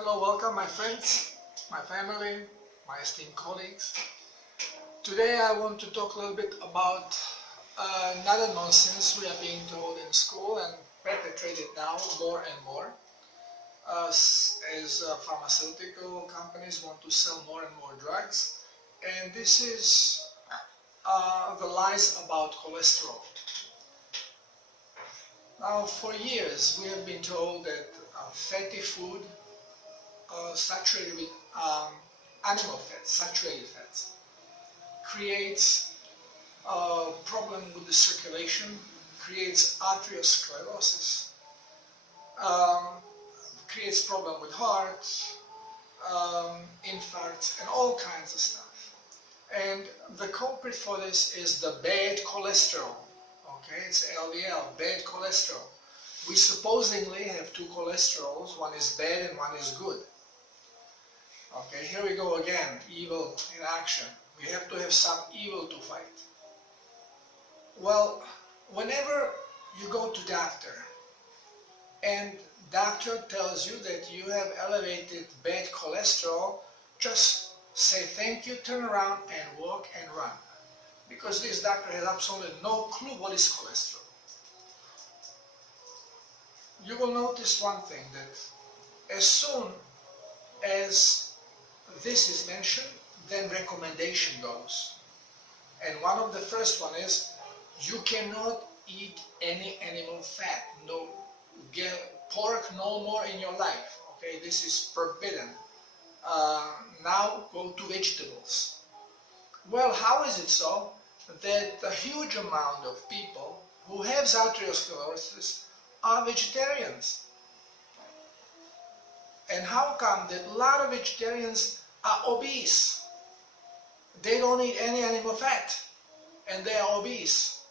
Hello, welcome my friends, my family, my esteemed colleagues. Today I want to talk a little bit about another nonsense we are being told in school and perpetrated now more and more as pharmaceutical companies want to sell more and more drugs, and this is the lies about cholesterol. Now, for years we have been told that fatty food saturated with animal fats, saturated fats, creates a problem with the circulation, creates arteriosclerosis, creates problem with heart, infarcts, and all kinds of stuff. And the culprit for this is the bad cholesterol. Okay, it's LDL, bad cholesterol. We supposedly have two cholesterols, one is bad and one is good. Okay, here we go again, evil in action. We have to have some evil to fight. Well, whenever you go to doctor and doctor tells you that you have elevated bad cholesterol, just say thank you, turn around and walk and run. Because this doctor has absolutely no clue what is cholesterol. You will notice one thing, that as soon as this is mentioned, then recommendation goes. And one of the first one is, you cannot eat any animal fat. No, pork no more in your life. Okay, this is forbidden. Now go to vegetables. Well, how is it so that a huge amount of people who have arteriosclerosis are vegetarians? And how come that a lot of vegetarians are obese? They don't eat any animal fat and they are obese.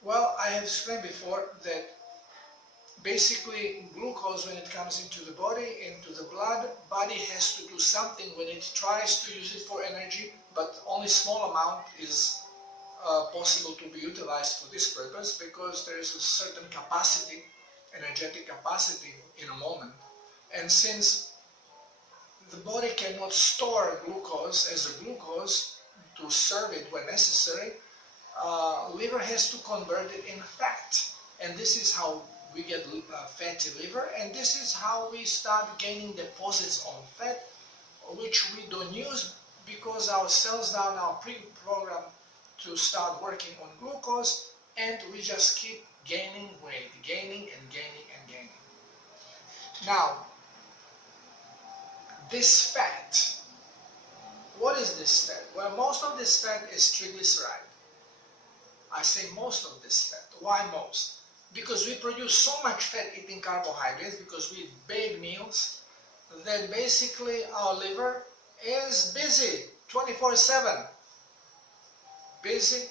Well, I have explained before that basically glucose, when it comes into the body, into the blood, body has to do something when it tries to use it for energy, but only small amount is possible to be utilized for this purpose, because there is a certain capacity, energetic capacity in a moment. And since the body cannot store glucose as a glucose to serve it when necessary, liver has to convert it in fat. And this is how we get fatty liver, and this is how we start gaining deposits on fat, which we don't use because our cells are now pre-programmed to start working on glucose, and we just keep gaining weight, gaining and gaining and gaining. Now, this fat, what is this fat? Well, most of this fat is triglyceride. I say most of this fat. Why most? Because we produce so much fat eating carbohydrates, because we eat big meals, that basically our liver is busy 24/7. Busy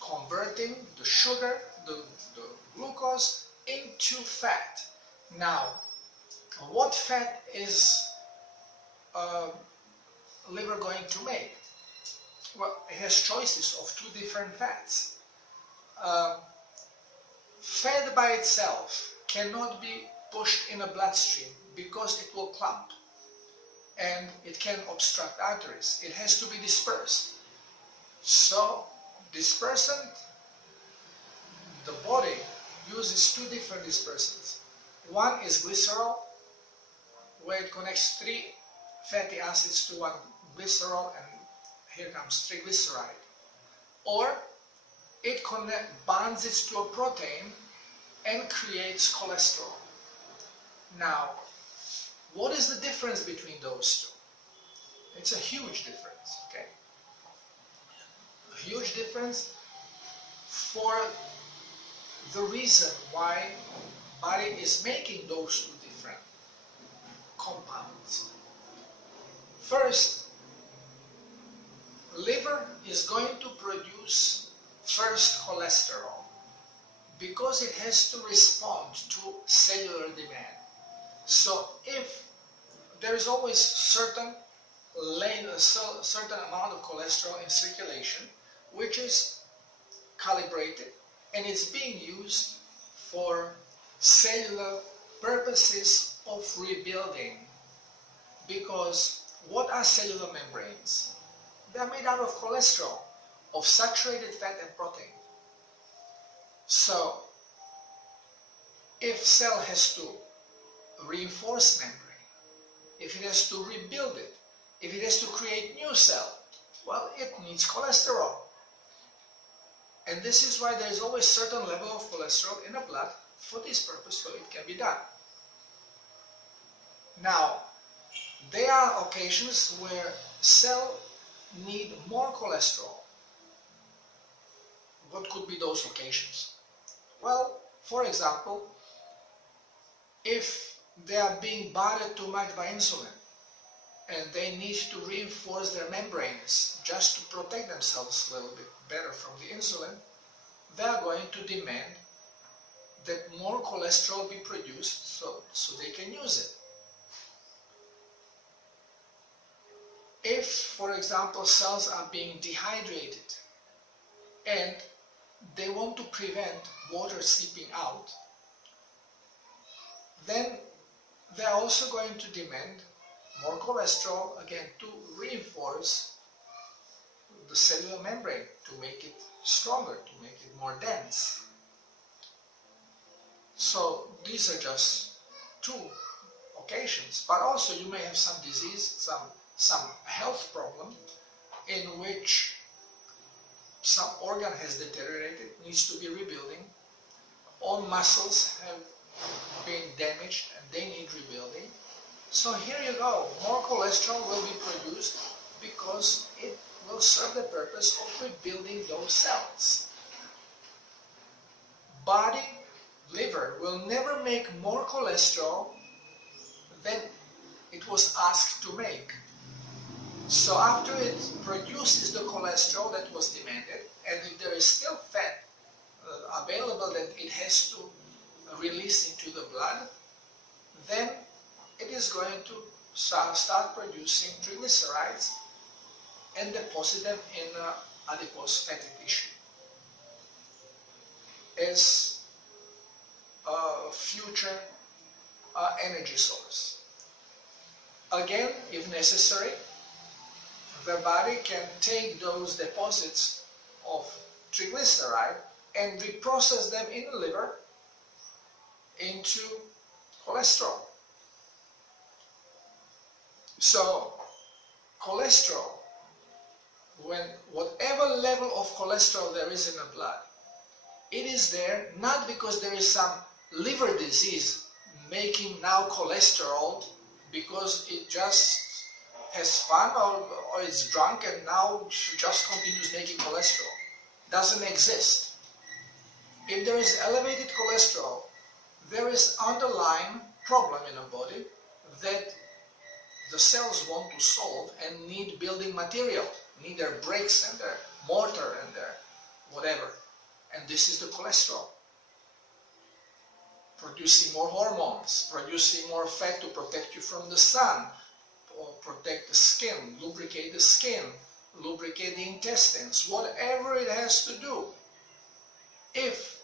converting the sugar, the glucose, into fat. Now, what fat is liver going to make? Well, it has choices of two different fats. Fat by itself cannot be pushed in a bloodstream because it will clump and it can obstruct arteries. It has to be dispersed. So, dispersant, the body uses two different dispersants. One is glycerol, where it connects three fatty acids to one glycerol, and here comes triglyceride. Or it bonds it to a protein and creates cholesterol. Now, what is the difference between those two? It's a huge difference, okay? A huge difference for the reason why body is making those two different compounds. First, liver is going to produce first cholesterol because it has to respond to cellular demand. So if there is always certain amount of cholesterol in circulation, which is calibrated, and it's being used for cellular purposes of rebuilding. Because what are cellular membranes? They are made out of cholesterol, of saturated fat and protein. So, if cell has to reinforce membrane, if it has to rebuild it, if it has to create new cell, well, it needs cholesterol. And this is why there is always certain level of cholesterol in the blood for this purpose, so it can be done. Now, there are occasions where cell need more cholesterol. What could be those occasions? Well, for example, if they are being bothered too much by insulin and they need to reinforce their membranes just to protect themselves a little bit better from the insulin, they are going to demand that more cholesterol be produced so they can use it. If, for example, cells are being dehydrated and they want to prevent water seeping out, then they're also going to demand more cholesterol, again, to reinforce the cellular membrane, to make it stronger, to make it more dense. So these are just two occasions, but also you may have some disease, some health problem in which some organ has deteriorated, needs to be rebuilding, all muscles have been damaged and they need rebuilding. So here you go, more cholesterol will be produced because it will serve the purpose of rebuilding those cells. Body, liver, will never make more cholesterol than it was asked to make. So after it produces the cholesterol that was demanded, and if there is still fat available that it has to release into the blood, then it is going to start producing triglycerides and deposit them in adipose fatty tissue as a future energy source. Again, if necessary, the body can take those deposits of triglyceride and reprocess them in the liver into cholesterol. So, cholesterol, when whatever level of cholesterol there is in the blood, it is there not because there is some liver disease making now cholesterol because it just has fun or it's drunk and now just continues making cholesterol. Doesn't exist. If there is elevated cholesterol, there is underlying problem in the body that the cells want to solve and need building material, need their bricks and their mortar and their whatever. And this is the cholesterol. Producing more hormones, producing more fat to protect you from the sun, or protect the skin, lubricate the skin, lubricate the intestines, whatever it has to do. If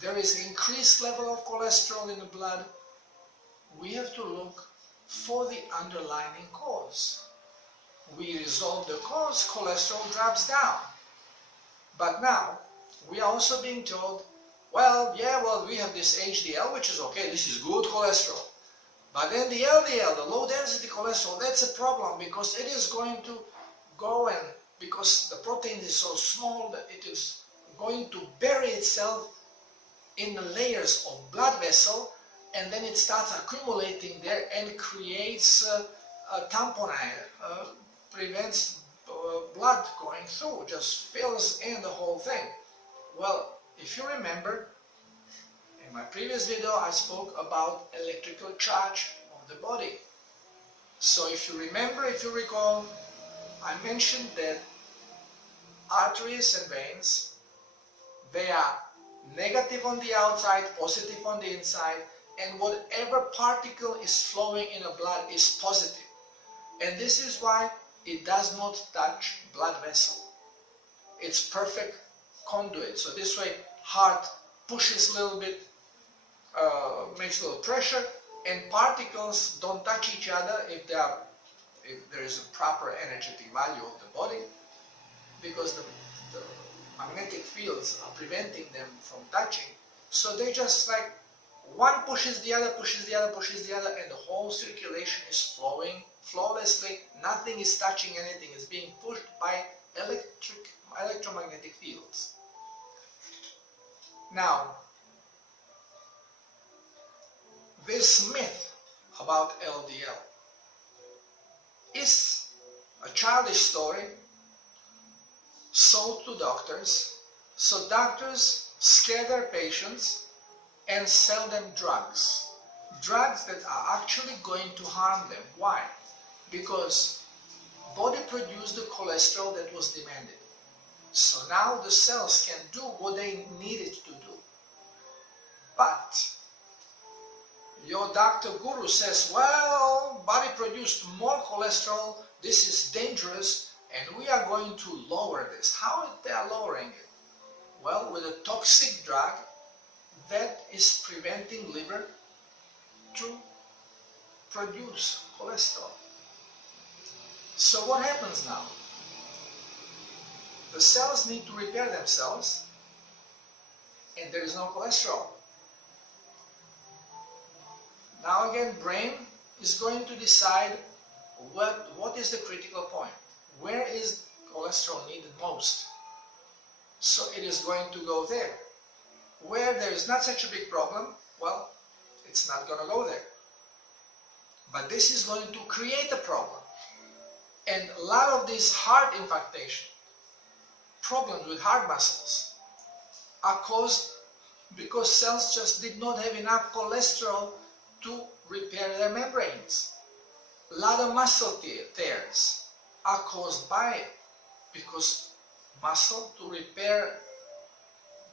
there is increased level of cholesterol in the blood, we have to look for the underlying cause. We resolve the cause, cholesterol drops down. But now, we are also being told, well, we have this HDL, which is okay, this is good cholesterol. But then the LDL, the low density cholesterol, that's a problem because it is going to go and, because the protein is so small that it is going to bury itself in the layers of blood vessel, and then it starts accumulating there and creates a tamponade, prevents blood going through, just fills in the whole thing. Well, if you remember, in my previous video I spoke about electrical charge of the body. So if you remember, if you recall, I mentioned that arteries and veins, they are negative on the outside, positive on the inside, and whatever particle is flowing in the blood is positive. And this is why it does not touch blood vessel. It's perfect conduit. So this way, heart pushes a little bit, makes a little pressure, and particles don't touch each other if there is a proper energetic value of the body, because the magnetic fields are preventing them from touching. So they just like one pushes the other, pushes the other, pushes the other, and the whole circulation is flowing flawlessly. Nothing is touching anything. It's being pushed by electromagnetic fields. Now, this myth about LDL is a childish story sold to doctors, so doctors scare their patients and sell them drugs that are actually going to harm them. Why? Because body produced the cholesterol that was demanded. So now the cells can do what they needed to do. But your doctor guru says, well, body produced more cholesterol, this is dangerous, and we are going to lower this. How they are lowering it? Well, with a toxic drug that is preventing liver to produce cholesterol. So what happens now? The cells need to repair themselves, and there is no cholesterol. Now again, brain is going to decide what is the critical point. Where is cholesterol needed most? So it is going to go there. Where there is not such a big problem, well, it's not going to go there. But this is going to create a problem. And a lot of these heart infarction, problems with heart muscles, are caused because cells just did not have enough cholesterol to repair their membranes. A lot of muscle tears are caused by it, because muscle, to repair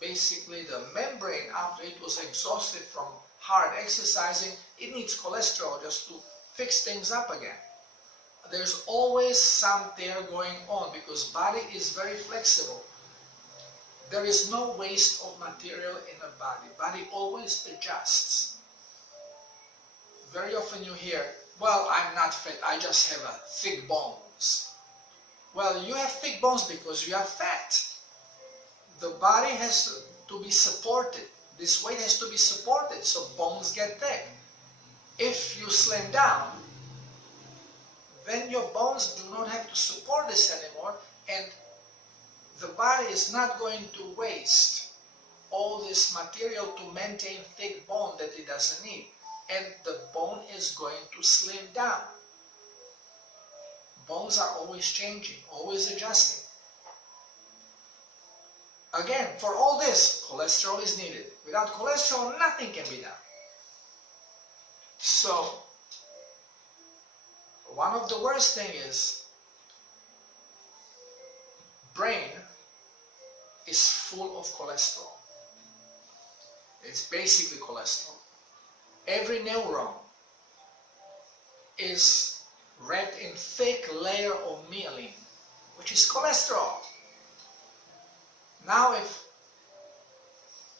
basically the membrane after it was exhausted from hard exercising, it needs cholesterol just to fix things up again. There's always some tear going on because body is very flexible. There is no waste of material in a body. Body always adjusts. Very often you hear, well, I'm not fat, I just have thick bones. Well, you have thick bones because you are fat. The body has to be supported. This weight has to be supported, so bones get thick. If you slim down, then your bones do not have to support this anymore, and the body is not going to waste all this material to maintain thick bone that it doesn't need, and the bone is going to slim down. Bones are always changing, always adjusting. Again, for all this, cholesterol is needed. Without cholesterol, nothing can be done. So, one of the worst thing is, brain is full of cholesterol. It's basically cholesterol. Every neuron is wrapped in thick layer of myelin, which is cholesterol. Now if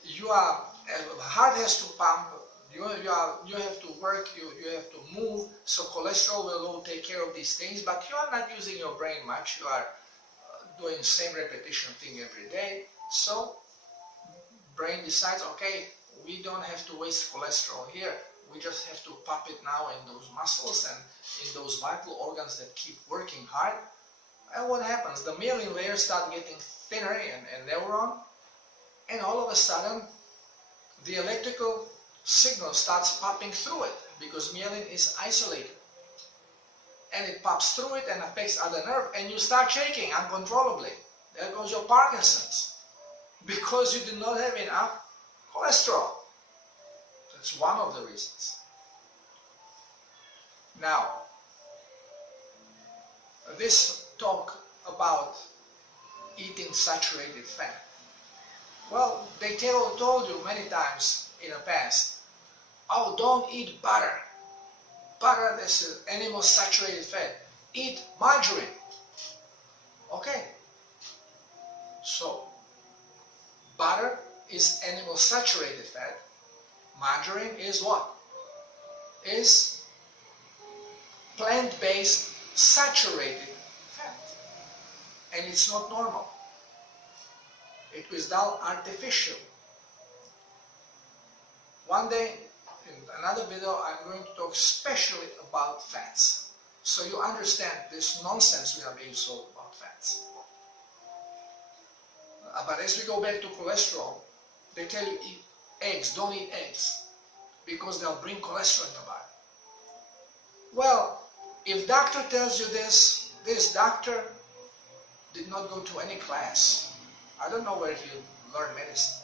your heart has to pump, you have to work, you have to move, so cholesterol will go take care of these things, but you are not using your brain much, you are doing the same repetition thing every day, so brain decides, okay, we don't have to waste cholesterol here, we just have to pump it now in those muscles and in those vital organs that keep working hard. And what happens? The myelin layers start getting thinner and neuron, and all of a sudden the electrical signal starts popping through it because myelin is isolated, and it pops through it and affects other nerve, and you start shaking uncontrollably. There goes your Parkinson's, because you did not have enough cholesterol. That's one of the reasons. Now, this talk about eating saturated fat. Well, they told you many times in the past, oh, don't eat butter. Butter, this is animal saturated fat. Eat margarine. Okay. So, butter is animal saturated fat. Margarine is what? is plant-based saturated fat, and it's not normal. It was done artificial. One day, in another video, I'm going to talk especially about fats, so you understand this nonsense we are being sold about fats. But as we go back to cholesterol, they tell you eat eggs, don't eat eggs, because they'll bring cholesterol in your body. Well, if doctor tells you this doctor did not go to any class. I don't know where he learned medicine.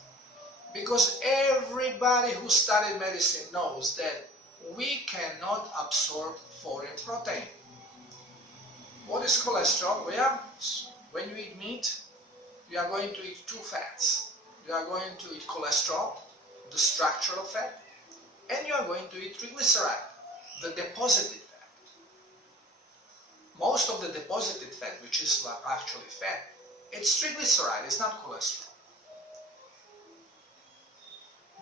Because everybody who studied medicine knows that we cannot absorb foreign protein. What is cholesterol? Well, when you eat meat, you are going to eat two fats. You are going to eat cholesterol, the structural fat, and you are going to eat triglyceride, the deposited fat. Most of the deposited fat, which is actually fat, it's triglyceride, it's not cholesterol.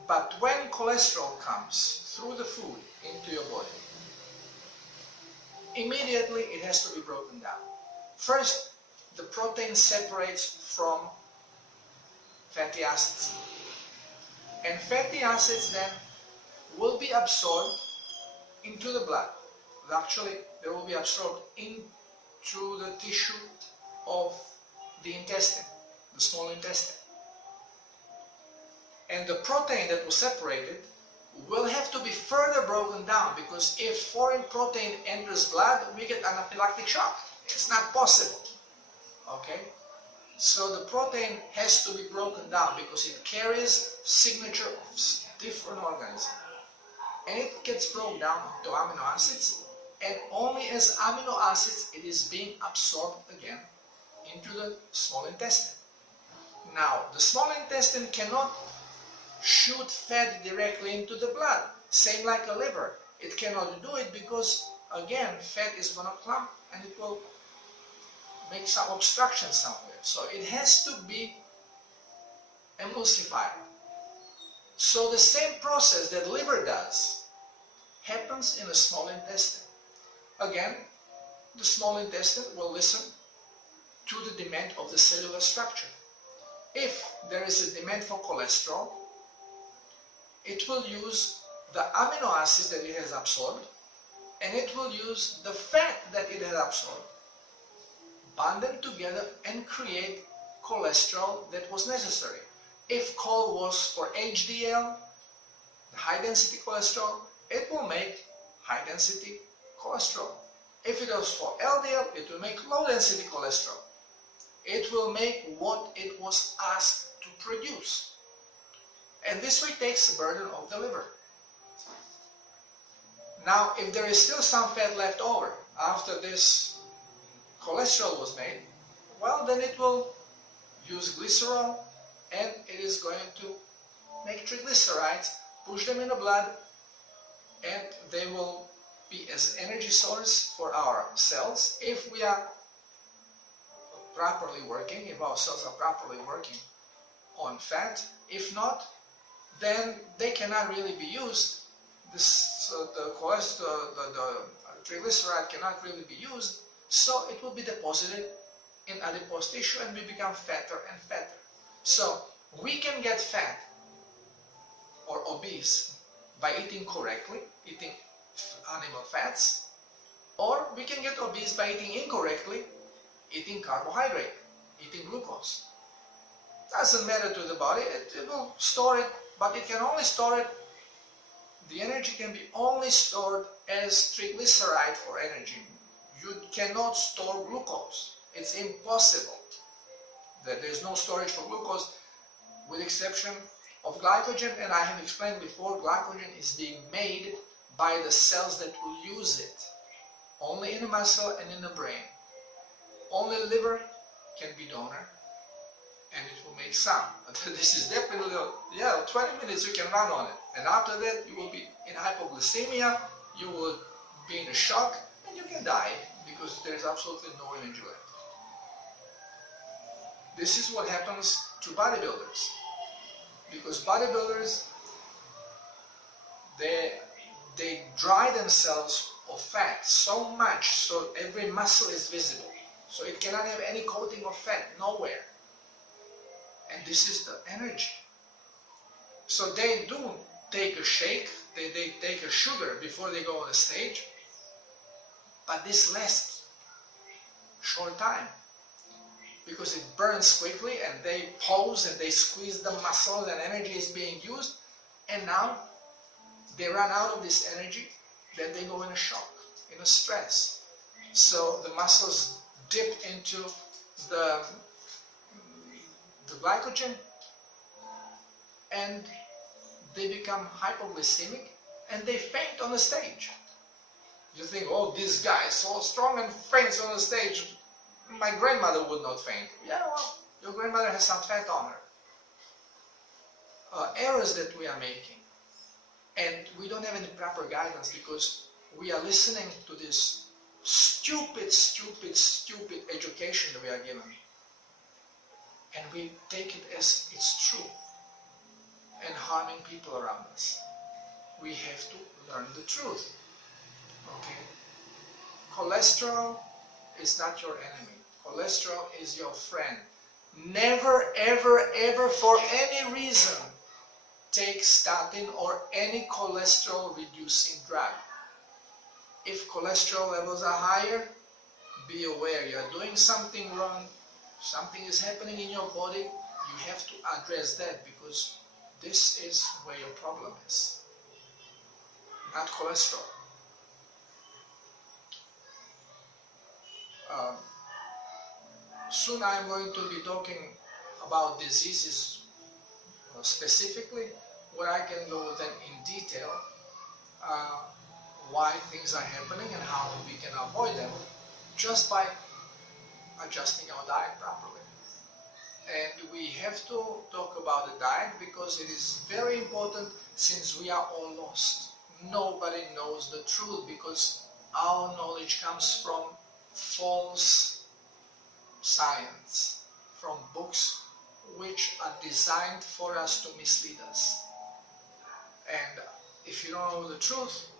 But when cholesterol comes through the food into your body, immediately it has to be broken down. First, the protein separates from fatty acids. And fatty acids then will be absorbed into the blood. Actually, they will be absorbed into the tissue of the intestine, the small intestine. And the protein that was separated will have to be further broken down, because if foreign protein enters blood, we get anaphylactic shock. It's not possible. Okay? So the protein has to be broken down because it carries signature of different organisms. And it gets broken down to amino acids, and only as amino acids it is being absorbed again into the small intestine. Now, the small intestine cannot shoot fat directly into the blood, same like a liver. It cannot do it because, again, fat is going to clump and it will make some obstruction somewhere. So it has to be emulsified. So the same process that liver does happens in the small intestine. Again, the small intestine will listen to the demand of the cellular structure. If there is a demand for cholesterol, it will use the amino acids that it has absorbed, and it will use the fat that it has absorbed, bond them together and create cholesterol that was necessary. If chol was for HDL, the high density cholesterol, it will make high density cholesterol. If it was for LDL, it will make low density cholesterol. It will make what it was asked to produce. And this way takes the burden of the liver. Now, if there is still some fat left over after this cholesterol was made, well, then it will use glycerol, and it is going to make triglycerides, push them in the blood, and they will be as energy source for our cells if we are properly working, if our cells are properly working on fat. If not, then they cannot really be used. The triglyceride cannot really be used, so it will be deposited in adipose tissue and we become fatter and fatter. So we can get fat or obese by eating correctly, eating animal fats, or we can get obese by eating incorrectly, eating carbohydrate, eating glucose. Doesn't matter to the body, it will store it, but it can only store it, the energy can be only stored as triglyceride for energy. You cannot store glucose. It's impossible. That there is no storage for glucose with exception of glycogen, and I have explained before, glycogen is being made by the cells that will use it. Only in the muscle and in the brain. Only liver can be donor, and it will make some. But this is definitely, 20 minutes you can run on it. And after that you will be in hypoglycemia, you will be in a shock, and you can die because there is absolutely no energy left. This is what happens to bodybuilders. Because bodybuilders, they they dry themselves of fat so much so every muscle is visible. So it cannot have any coating of fat, nowhere. And this is the energy. So they do take a shake, they take a sugar before they go on the stage, but this lasts short time because it burns quickly and they pose and they squeeze the muscles and energy is being used, and now they run out of this energy, then they go in a shock, in a stress. So the muscles dip into the glycogen and they become hypoglycemic and they faint on the stage. You think, oh, this guy is so strong and faints on the stage. My grandmother would not faint. Yeah, well, your grandmother has some fat on her. Errors that we are making. And we don't have any proper guidance because we are listening to this stupid education that we are given. And we take it as it's true and harming people around us. We have to learn the truth. Okay? Cholesterol is not your enemy. Cholesterol is your friend. Never, ever, ever for any reason take statin or any cholesterol reducing drug. If cholesterol levels are higher, be aware you are doing something wrong, something is happening in your body, you have to address that because this is where your problem is, not cholesterol. Soon I'm going to be talking about diseases specifically, where I can go then in detail why things are happening and how we can avoid them just by adjusting our diet properly. And we have to talk about the diet because it is very important since we are all lost. Nobody knows the truth because our knowledge comes from false science, from books which are designed for us to mislead us. And if you don't know the truth,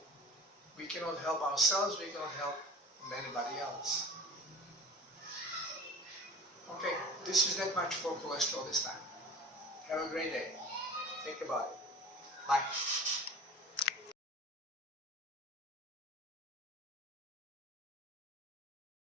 we cannot help ourselves, we cannot help anybody else. Okay, this is that much for cholesterol this time. Have a great day. Think about it. Bye.